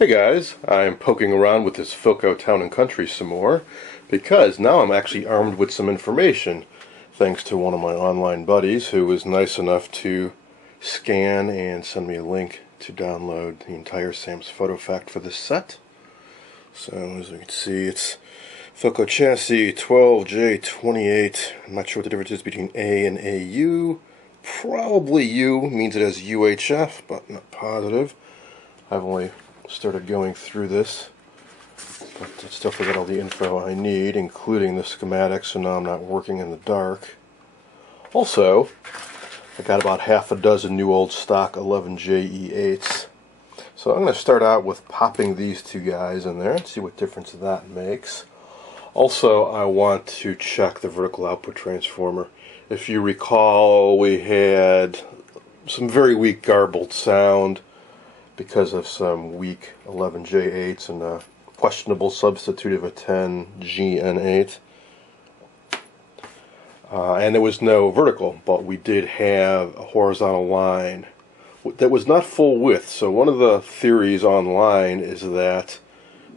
Hey guys, I'm poking around with this Philco Town Country some more because now I'm actually armed with some information thanks to one of my online buddies who was nice enough to scan and send me a link to download the entire Sam's Photo Fact for this set. So as we can see, it's Philco chassis 12J28. I'm not sure what the difference is between A and AU. Probably U means it has UHF, but not positive. I've only started going through this, but I still forgot all the info I need, including the schematic, so now I'm not working in the dark. Also, I got about half a dozen new old stock 11JE8s. So I'm going to start out with popping these two guys in there and see what difference that makes. Also, I want to check the vertical output transformer. If you recall, we had some very weak garbled sound because of some weak 11J8s and a questionable substitute of a 10GN8. And there was no vertical, but we did have a horizontal line that was not full width. So one of the theories online is that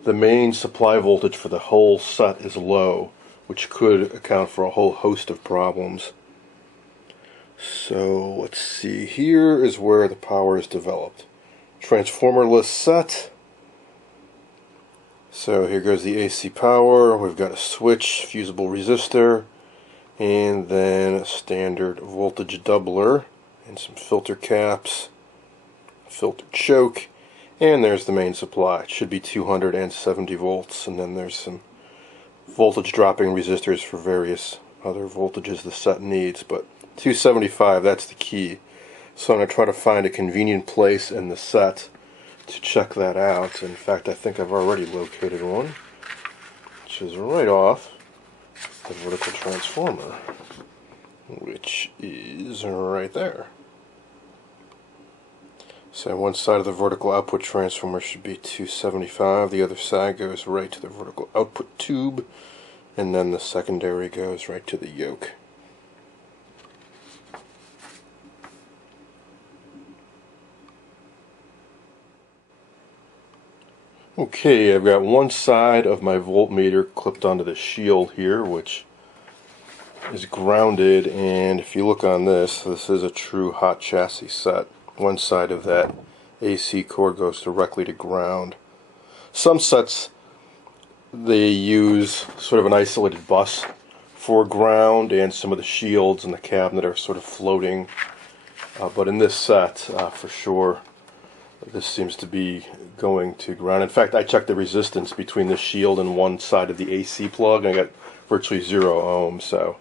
the main supply voltage for the whole set is low, which could account for a whole host of problems. So let's see, here is where the power is developed. Transformerless set. So here goes the AC power. We've got a switch, fusible resistor, and then a standard voltage doubler, and some filter caps, filter choke, and there's the main supply. It should be 270 volts, and then there's some voltage dropping resistors for various other voltages the set needs, but 275, that's the key. So I'm going to try to find a convenient place in the set to check that out. In fact, I think I've already located one, which is right off the vertical transformer, which is right there. So one side of the vertical output transformer should be 275, the other side goes right to the vertical output tube, and then the secondary goes right to the yoke. Okay, I've got one side of my voltmeter clipped onto the shield here, which is grounded, and if you look on this, this is a true hot chassis set. One side of that AC cord goes directly to ground. Some sets, they use sort of an isolated bus for ground, and some of the shields in the cabinet are sort of floating, but in this set, for sure, this seems to be going to ground. In fact, I checked the resistance between the shield and one side of the AC plug, and I got virtually 0 ohms, so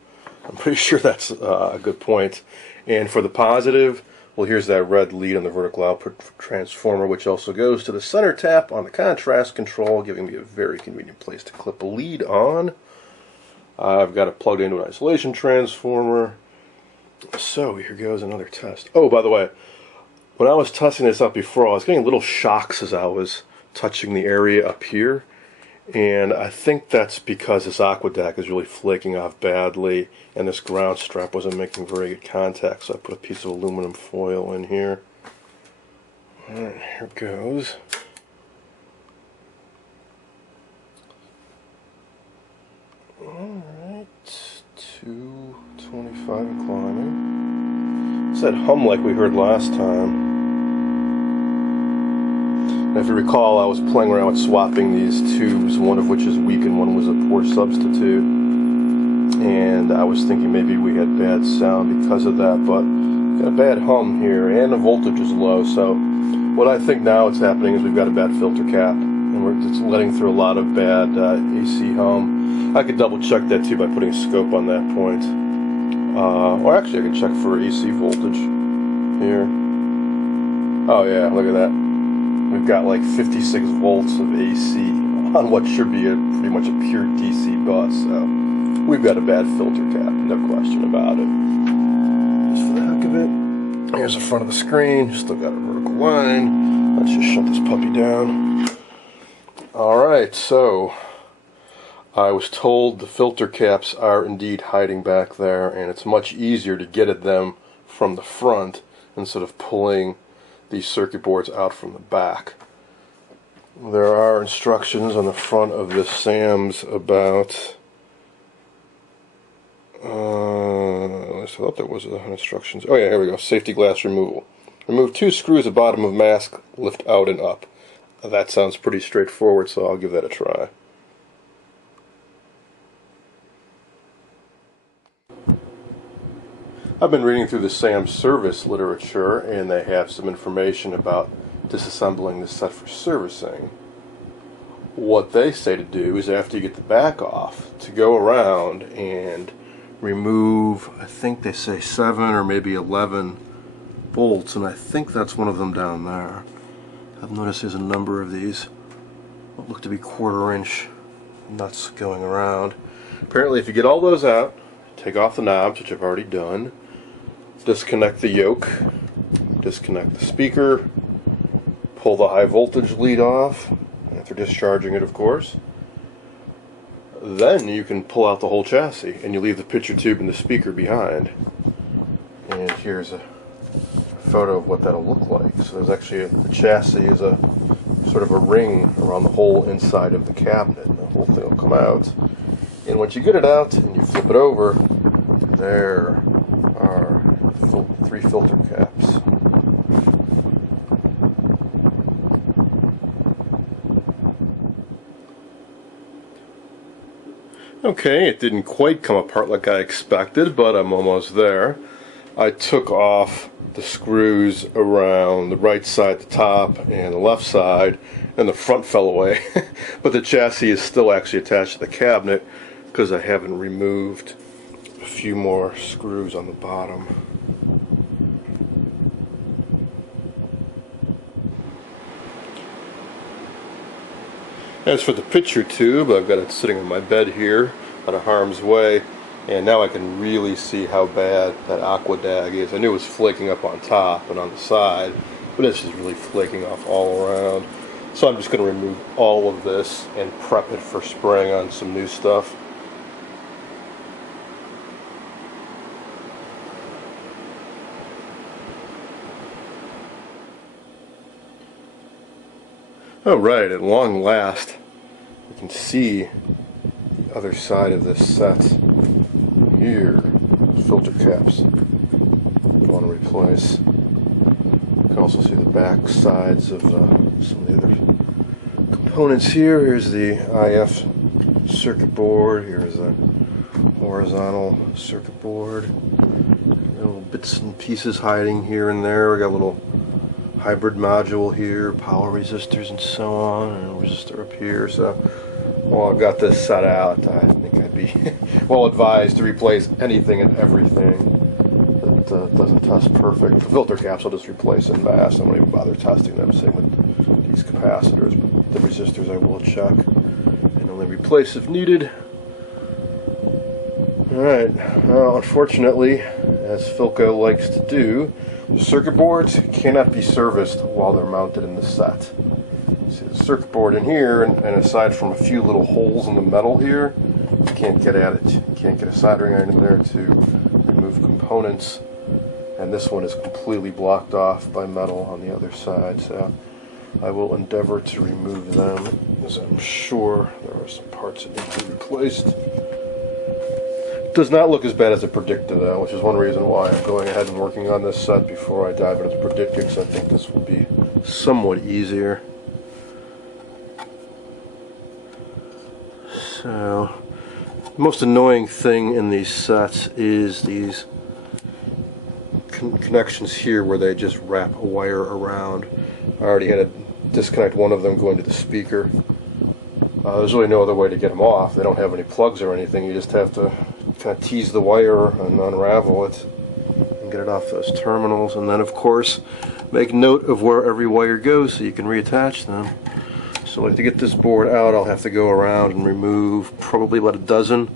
I'm pretty sure that's a good point. And for the positive, well, here's that red lead on the vertical output transformer, which also goes to the center tap on the contrast control, giving me a very convenient place to clip a lead on. I've got it plugged into an isolation transformer. So here goes another test. Oh, by the way, when I was testing this up before, I was getting little shocks as I was touching the area up here, and I think that's because this aqueduct is really flaking off badly, and this ground strap wasn't making very good contact, so I put a piece of aluminum foil in here. Alright, here it goes. Alright, 225 and climbing. It's that hum like we heard last time. And if you recall, I was playing around with swapping these tubes, one of which is weak and one was a poor substitute. And I was thinking maybe we had bad sound because of that, but got a bad hum here, and the voltage is low. So what I think now is happening is we've got a bad filter cap, and we're just letting through a lot of bad AC hum. I could double check that too by putting a scope on that point. Or actually I could check for AC voltage here. Oh yeah, look at that. We've got like 56 volts of AC on what should be pretty much a pure DC bus, so we've got a bad filter cap, no question about it. Just for the heck of it, here's the front of the screen, still got a vertical line. Let's just shut this puppy down. Alright, so I was told the filter caps are indeed hiding back there, and it's much easier to get at them from the front instead of pulling these circuit boards out from the back. There are instructions on the front of this Sam's about I thought there was instructions. Oh yeah, here we go. Safety glass removal. Remove 2 screws at bottom of mask, lift out and up. That sounds pretty straightforward, so I'll give that a try. I've been reading through the Sam's service literature, and they have some information about disassembling the set for servicing. What they say to do is, after you get the back off, to go around and remove, I think they say 7 or maybe 11 bolts, and I think that's one of them down there. I've noticed there's a number of these what look to be 1/4 inch nuts going around. Apparently if you get all those out, take off the knobs, which I've already done, disconnect the yoke, disconnect the speaker, pull the high voltage lead off, after discharging it of course. Then you can pull out the whole chassis and you leave the picture tube and the speaker behind. And here's a photo of what that'll look like. So there's actually the chassis is a sort of a ring around the whole inside of the cabinet. The whole thing will come out. And once you get it out and you flip it over, there are 3 filter caps. Okay, it didn't quite come apart like I expected, but I'm almost there. I took off the screws around the right side, the top, and the left side, and the front fell away. But the chassis is still actually attached to the cabinet because I haven't removed a few more screws on the bottom. As for the picture tube, I've got it sitting on my bed here out of harm's way, and now I can really see how bad that aqua dag is. I knew it was flaking up on top and on the side, but it's just really flaking off all around. So I'm just going to remove all of this and prep it for spraying on some new stuff. Alright, at long last, you can see the other side of this set here. Filter caps you want to replace. You can also see the back sides of some of the other components here. Here's the IF circuit board. Here's a horizontal circuit board. Little bits and pieces hiding here and there. We got a little hybrid module here, power resistors and so on, and a resistor up here. So while I've got this set out, I think I'd be well advised to replace anything and everything that doesn't test perfect. The filter caps I'll just replace en masse. I won't even bother testing them. Same with these capacitors, but the resistors I will check and only replace if needed. Alright, unfortunately, as Philco likes to do, the circuit boards cannot be serviced while they're mounted in the set. You see the circuit board in here, and aside from a few little holes in the metal here, you can't get at it. You can't get a soldering iron in there to remove components. And this one is completely blocked off by metal on the other side, so I will endeavor to remove them, as I'm sure there are some parts that need to be replaced. Does not look as bad as I predicted though, which is one reason why I'm going ahead and working on this set before I dive into the predicting, because I think this will be somewhat easier. So, the most annoying thing in these sets is these connections here where they just wrap a wire around. I already had to disconnect one of them going to the speaker. There's really no other way to get them off. They don't have any plugs or anything. You just have to kind of tease the wire and unravel it and get it off those terminals, and then of course make note of where every wire goes so you can reattach them. So like to get this board out, I'll have to go around and remove probably about a dozen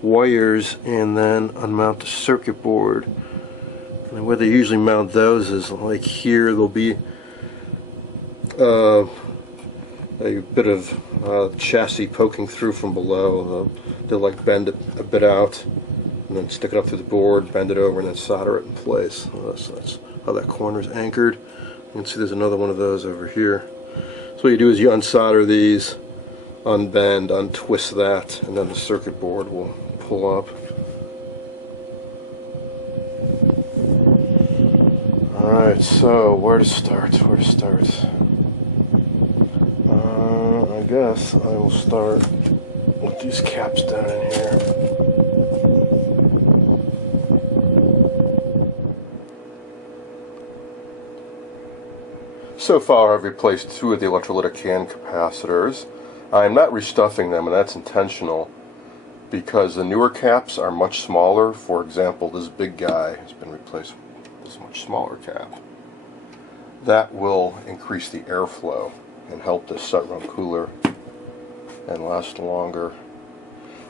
wires and then unmount the circuit board. And the way they usually mount those is like here there'll be a bit of chassis poking through from below. They'll like bend it a bit out and then stick it up through the board, bend it over, and then solder it in place. So that's how that corner is anchored. You can see there's another one of those over here. So what you do is you unsolder these, unbend, untwist that, and then the circuit board will pull up. Alright, so where to start? I guess I will start with these caps down in here. So far I've replaced 2 of the electrolytic can capacitors. I'm not restuffing them, and that's intentional because the newer caps are much smaller. For example, this big guy has been replaced with this much smaller cap. That will increase the airflow and help this set run cooler and last longer.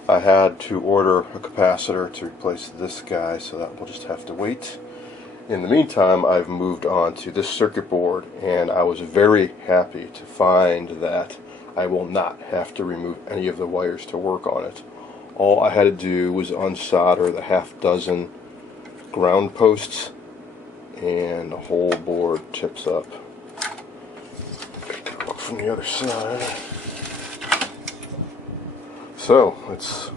I had to order a capacitor to replace this guy, so that we'll just have to wait. In the meantime, I've moved on to this circuit board, and I was very happy to find that I will not have to remove any of the wires to work on it. All I had to do was unsolder the half-dozen ground posts, and the whole board tips up. Look from the other side. So, it's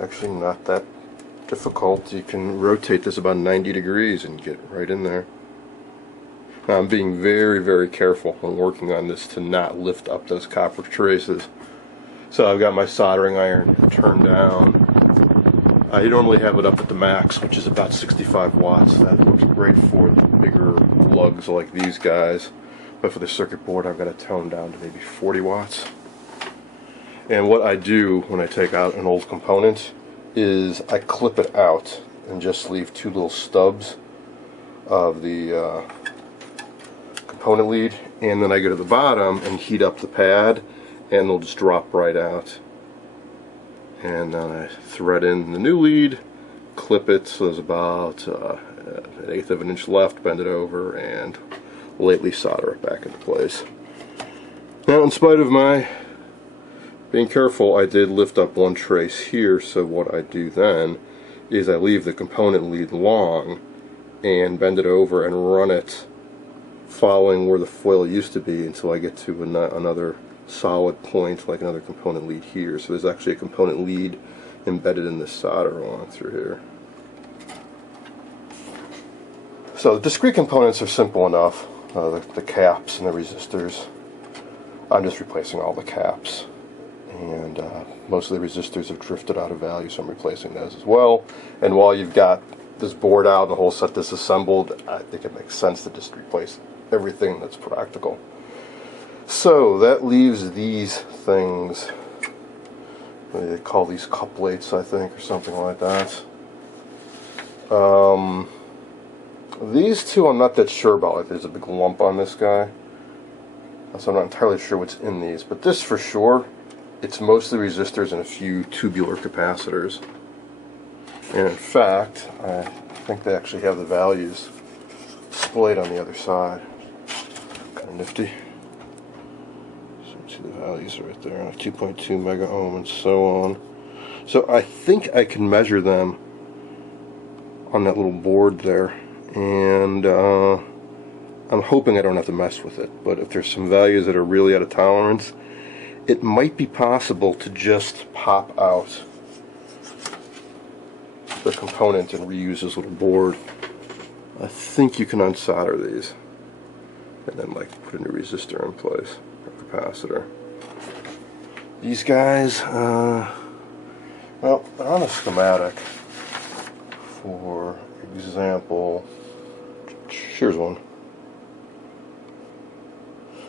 actually not that difficult. You can rotate this about 90 degrees and get right in there. Now, I'm being very, very careful when working on this to not lift up those copper traces. So I've got my soldering iron turned down. I normally have it up at the max, which is about 65 watts. That works great for the bigger lugs like these guys. But for the circuit board, I've got it toned down to maybe 40 watts. And what I do when I take out an old component is I clip it out and just leave 2 little stubs of the component lead, and then I go to the bottom and heat up the pad, and they'll just drop right out. And then I thread in the new lead, clip it, so there's about 1/8 of an inch left, bend it over, and lightly solder it back into place. Now, in spite of my being careful, I did lift up one trace here, so what I do then is I leave the component lead long and bend it over and run it following where the foil used to be until I get to another solid point, like another component lead here. So there's actually a component lead embedded in this solder along through here. So the discrete components are simple enough, the caps and the resistors. I'm just replacing all the caps. And most of the resistors have drifted out of value, so I'm replacing those as well. And while you've got this board out and the whole set disassembled, I think it makes sense to just replace everything that's practical. So that leaves these things, what do they call these, couplates, I think, or something like that. These 2 I'm not that sure about. Like, there's a big lump on this guy, so I'm not entirely sure what's in these, but this for sure, it's mostly resistors and a few tubular capacitors. And in fact, I think they actually have the values displayed on the other side. Kind of nifty. So you see the values right there, 2.2 mega ohm and so on. So I think I can measure them on that little board there, and I'm hoping I don't have to mess with it. But if there's some values that are really out of tolerance, it might be possible to just pop out the component and reuse this little board. I think you can unsolder these and then like put a new resistor in place, or capacitor. These guys, well, they're on a schematic. For example, here's one.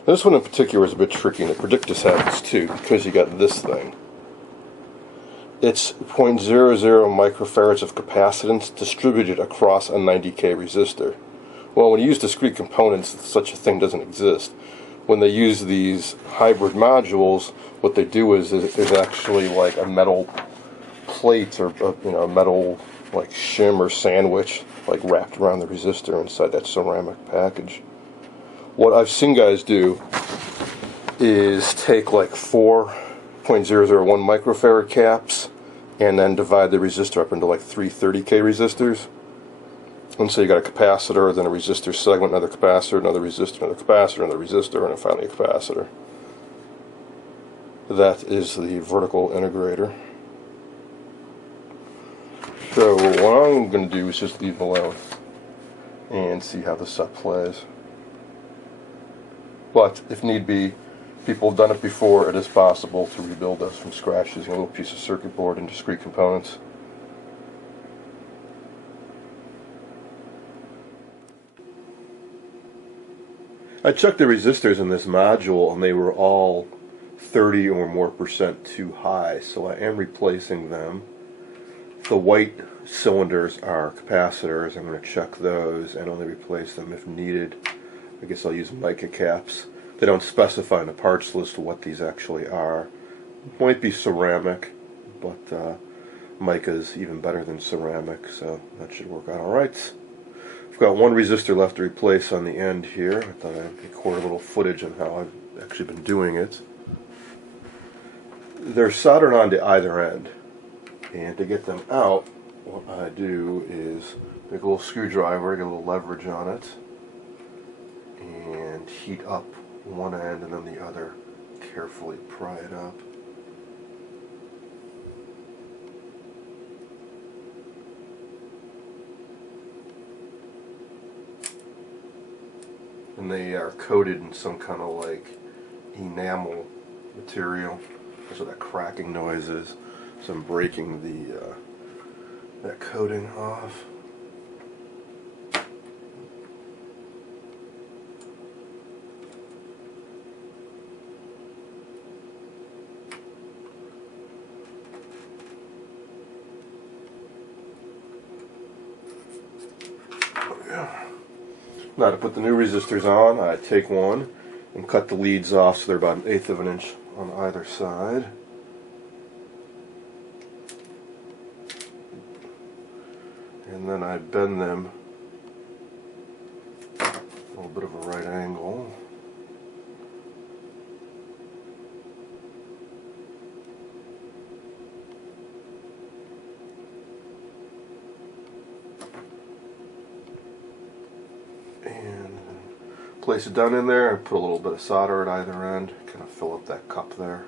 This one in particular is a bit tricky, and the predictors have this too, because you got this thing. It's 0.00 microfarads of capacitance distributed across a 90K resistor. Well, when you use discrete components, such a thing doesn't exist. When they use these hybrid modules, what they do is actually like a metal plate, or a metal like shim or sandwich, like wrapped around the resistor inside that ceramic package. What I've seen guys do is take like 4.001 microfarad caps and then divide the resistor up into like 3 30K resistors. Let's say you got a capacitor, then a resistor segment, another capacitor, another resistor, another capacitor, another resistor, and then finally a capacitor. That is the vertical integrator. So what I'm going to do is just leave it alone and see how the set plays. But if need be, people have done it before, it is possible to rebuild this from scratch using a little piece of circuit board and discrete components. I checked the resistors in this module and they were all 30 or more % too high, so I am replacing them. The white cylinders are capacitors. I'm going to check those and only replace them if needed. I guess I'll use mica caps. They don't specify in the parts list what these actually are. It might be ceramic, but mica is even better than ceramic, so that should work out alright. I've got one resistor left to replace on the end here. I thought I'd record a little footage on how I've actually been doing it. They're soldered onto either end, and to get them out, what I do is make a little screwdriver, get a little leverage on it, and heat up one end and then the other, carefully pry it up. And they are coated in some kind of like enamel material. That's what that cracking noise is. So I'm breaking the that coating off. Now to put the new resistors on, I take one and cut the leads off so they're about 1/8 of an inch on either side. And then I bend them a little bit of a right angle. And place it down in there and put a little bit of solder at either end, kind of fill up that cup there.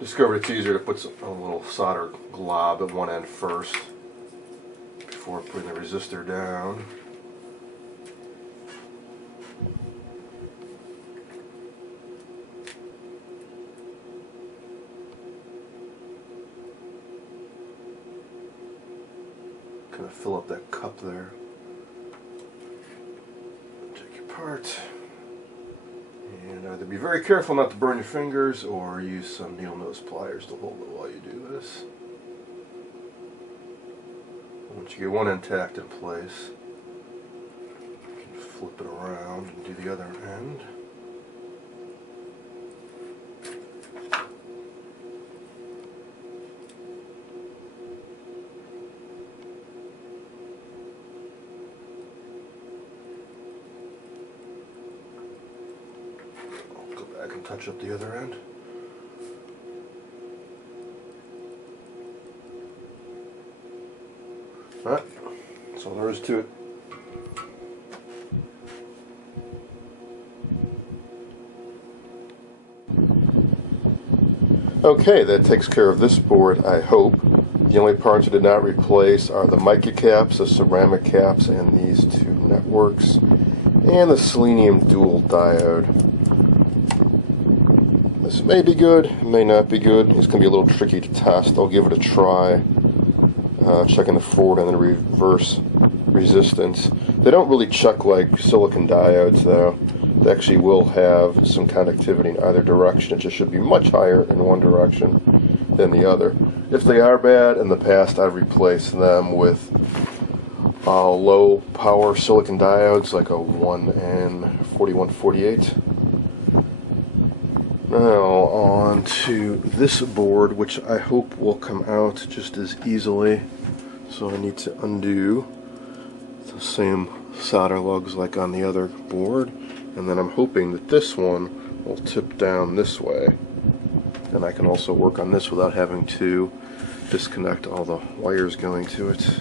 Discovered it's easier to put a little solder glob at one end first before putting the resistor down. Kind of fill up that cup there. Take your part. And either be very careful not to burn your fingers or use some needle nose pliers to hold it while you do this. Once you get one end tacked in place, you can flip it around and do the other end. I can touch up the other end. Alright, that's all there is to it. Okay, that takes care of this board, I hope. The only parts I did not replace are the mica caps, the ceramic caps, and these two networks, and the selenium dual diode. This may be good, it may not be good. It's going to be a little tricky to test. I'll give it a try. Checking the forward and the reverse resistance. They don't really check like silicon diodes though. They actually will have some conductivity in either direction. It just should be much higher in one direction than the other. If they are bad, in the past I've replaced them with low power silicon diodes like a 1N4148. Now on to this board, which I hope will come out just as easily. So I need to undo the same solder lugs like on the other board, and then I'm hoping that this one will tip down this way. And I can also work on this without having to disconnect all the wires going to it.